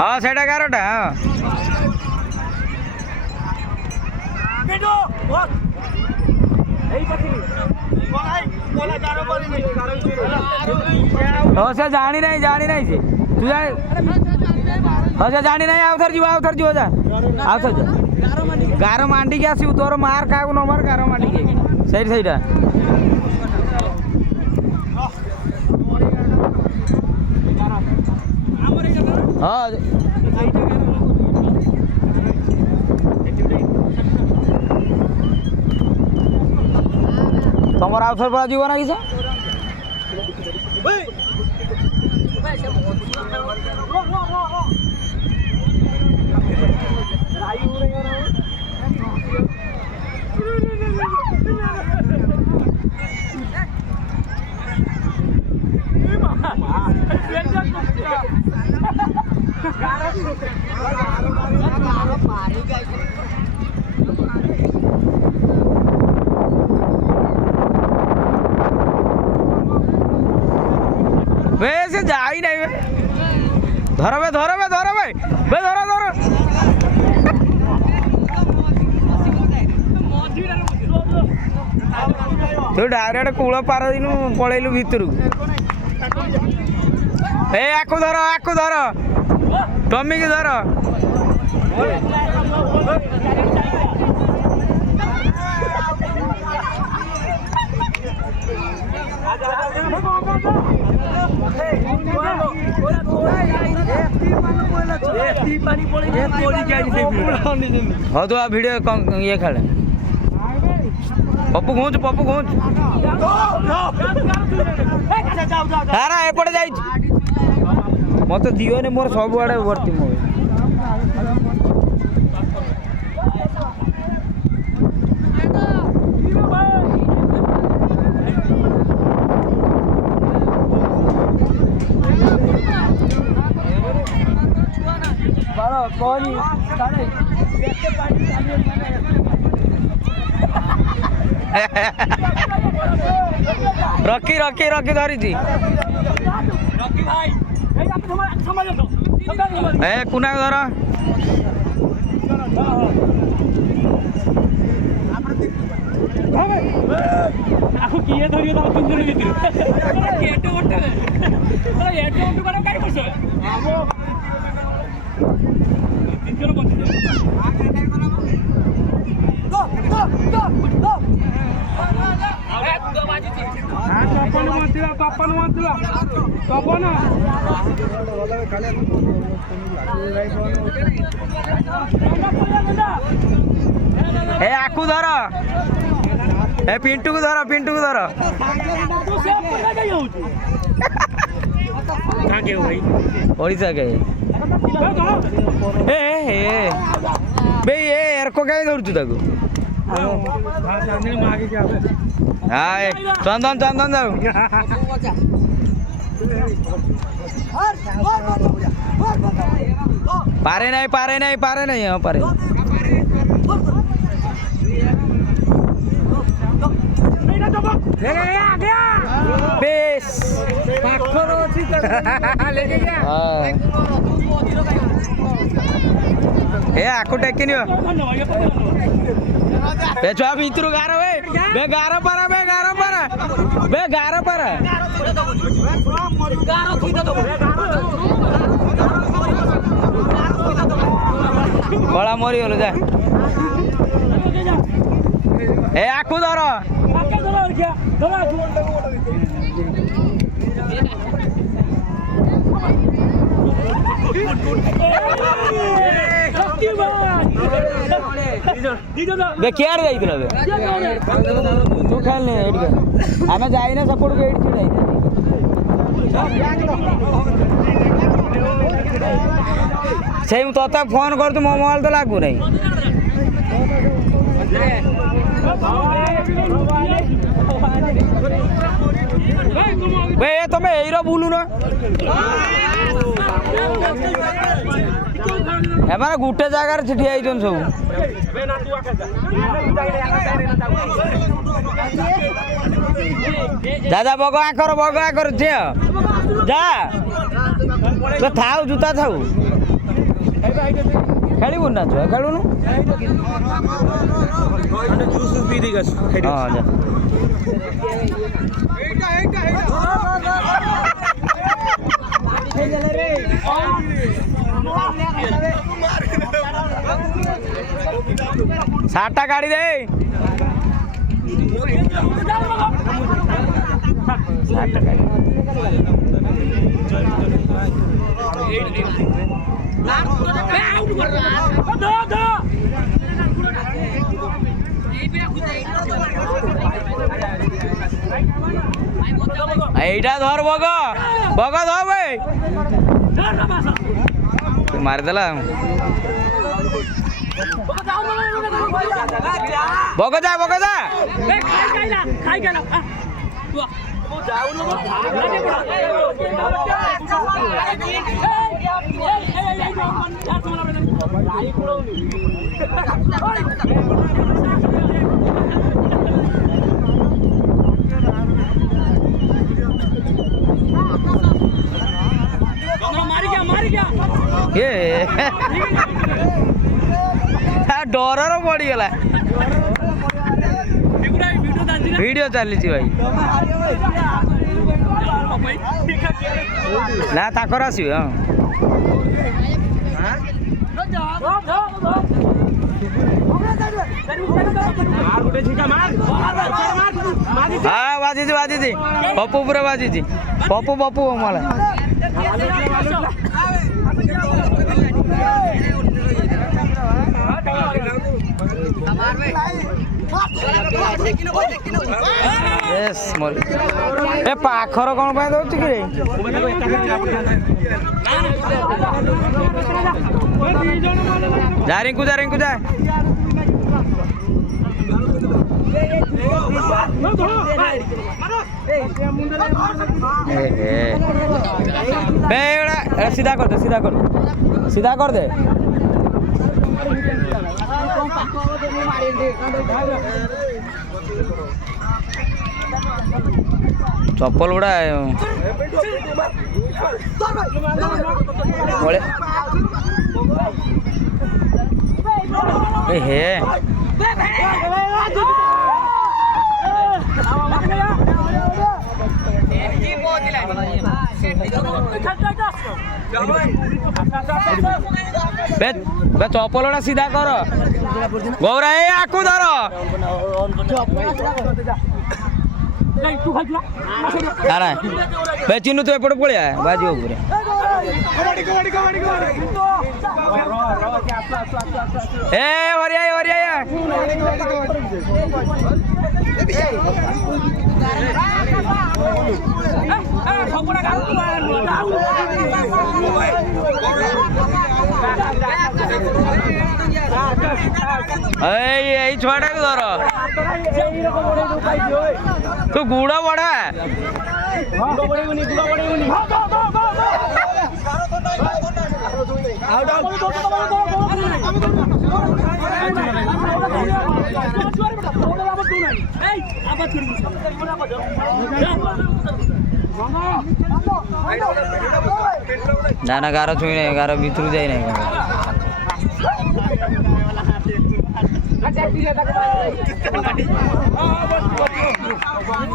हाँ सेटा गारोटा हाँ से जानी नहीं से तू जाने हाँ से जानी नहीं आवथर जीव जा आवथर जा गारो मांडी के आसू तोर मार का नंबर गारो मांडी के सही हाँ तुम आवथर पड़ा जीव ना किसा वैसे जा ही नहीं धरो बे धरो तू डायरेक्ट कूल पार दिन पलैलु भितर आकु धर टमी की धर हाँ तो वीडियो ये खेले पप्पू घूंच सारा एपटे जा मत दियो ने मोर सब आड़े भर्ती मो रखी धरी थी कुना धर किए धरियो तुम तीन जन आकु धर पिंटू को धर ओडिशा के बे ये एरको कहीं धरचु ताको हाय चंदन जाऊ पारे नहीं हाँ पारे बेस आकु टेकिन छुआ भितर गार बे गार पारा कला मरी गल जा आकु धर किया तू खेलने आम जाइना सपोर्ट को से तोता फोन कर तू मो मोबाइल तो लागू नहीं ବେ ଏ ତମେ ଏଇର ବୁଲୁନ ଏମାନେ ଗୋଟେ ଜାଗାରେ ଠିଆ ହେଇଛନ୍ତି ସବୁ ଦାଦା ବଗ ଆଙ୍କର ଝିଅ ଯା ତ ଥାଉ ଜୁତା ଥାଉ ଖେଳିବୁନି ନା ଛୁଆ ଖେଳୁନୁ ହଁ ଯା ସାର୍ଟଟା କାଢି ଦେ ସାର୍ଟଟା କାଢି এইটা ধর বগ বগ ধর ভাই মারিদেলা বগ যা डर पड़गला वीडियो चली भाई ना ताकर आस हाँ बाजी पप्पू पूरा बाजी पप्पू मला ए पाखर कौन पाए दौच कि जा रिंकू जा सीधा कर दे चप्पल गुड़ा हे चप्पल सीधा कर गौरा आकू धर चिन्नु तू एपटे पलिया बाजी ए हरिया छुआटा को धर तू गुड़ बड़ा ना गार छुई नहीं गार भीतर जाए नहीं